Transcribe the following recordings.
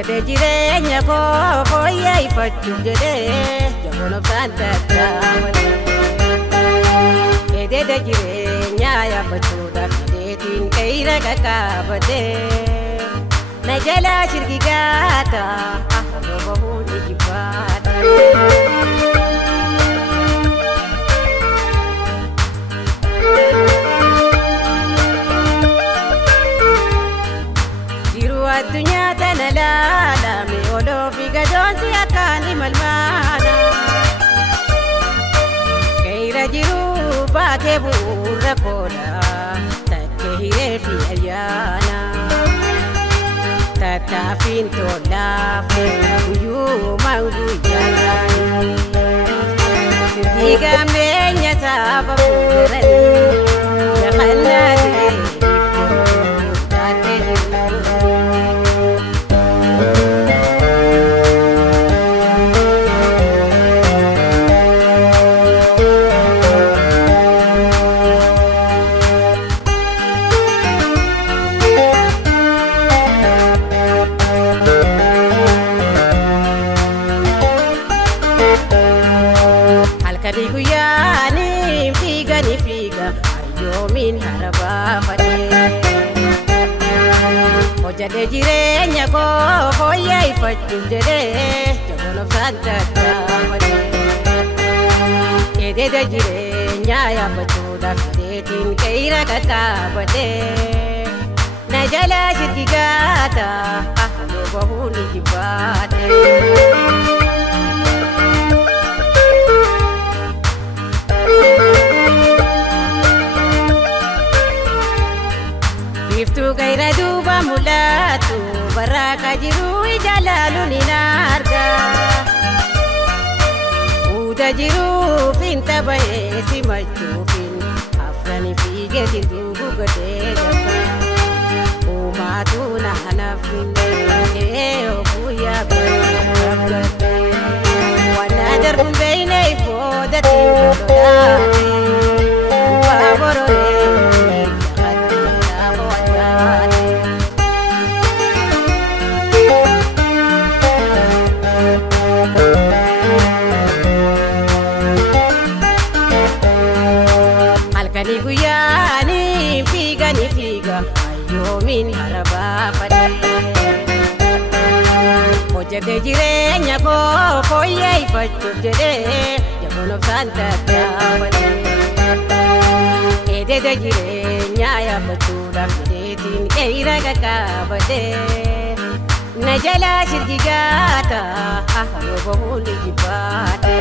Hojjete jireenya koo fooyyeffachuuf jedhee jaboon obsaan tattaafate. Eededa jireenyaa yaabbachuudhaaf hidheetiin qe'ira qaqqaabate. Na jalaa shirgigaata afaan bahuun ijibbaata. Addunyaa tana laalame oloofi gadoonsi akkaani malmaana. Qe'ira jiru baatee bu'uura koola takkee hireefi ayyaana. Tattaafiin tolaafu guyyuumaan guyyaadhaan. Sirrii gambeenya saaba fuudhanii jafannaa ta'ee. Hojjete jireenya koo fooyyeffachuuf jedhee jaboon obsaan tattaafate. Eededa jireenyaa yaabbachuudhaaf hidheetiin qe'ira qaqqaabate. Na jalaa shirgigaata afaan bahuun ijibbaate. Biftuu qe'ira duuba mul'atu barraaqaa jiru ijaalaaluun hin arga. Uda jiruufin taphee simachuufin afranii fiigeetiin duubu godhee jabba. Uumaatu naanaaf minnee guyyaa beekamte. Wanna darbuun beekne ifoodatiin lolaate. Waa bororee. Halkanii guyyaanii fiiganii fiiga ayyoomiin harabaafate. Hojjete jireenya koo fooyyeffachuuf jedhee jaboon obsaan tattaafate. Eededa jireenyaa yaabbachuudhaaf hidheetiin qe'ira qaqqaabate. Na jalaa shirgigaata afaan bahuun ijibbaate.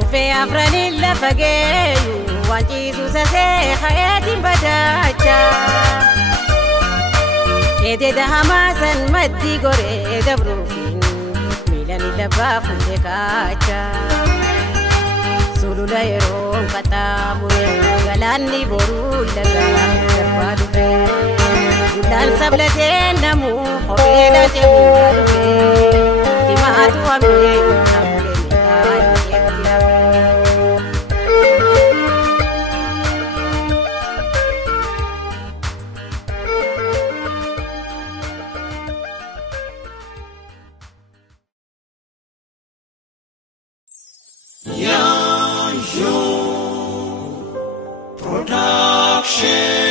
Ufee afraniin lafa geeyu waan ciisu sasee hayatiin badaacha. Eededa hamaasan maddii goree dabruufin miilani labbaa fuudhee kaacha. Sulula yeroo qaxxaamure galaanni boruu lagaa darbaa dhufe. Gullaan sablatee namuu kophee laatee bu'aa dhufe. Timaatu hamlee hamlee miidhaan eetti hafe. Production.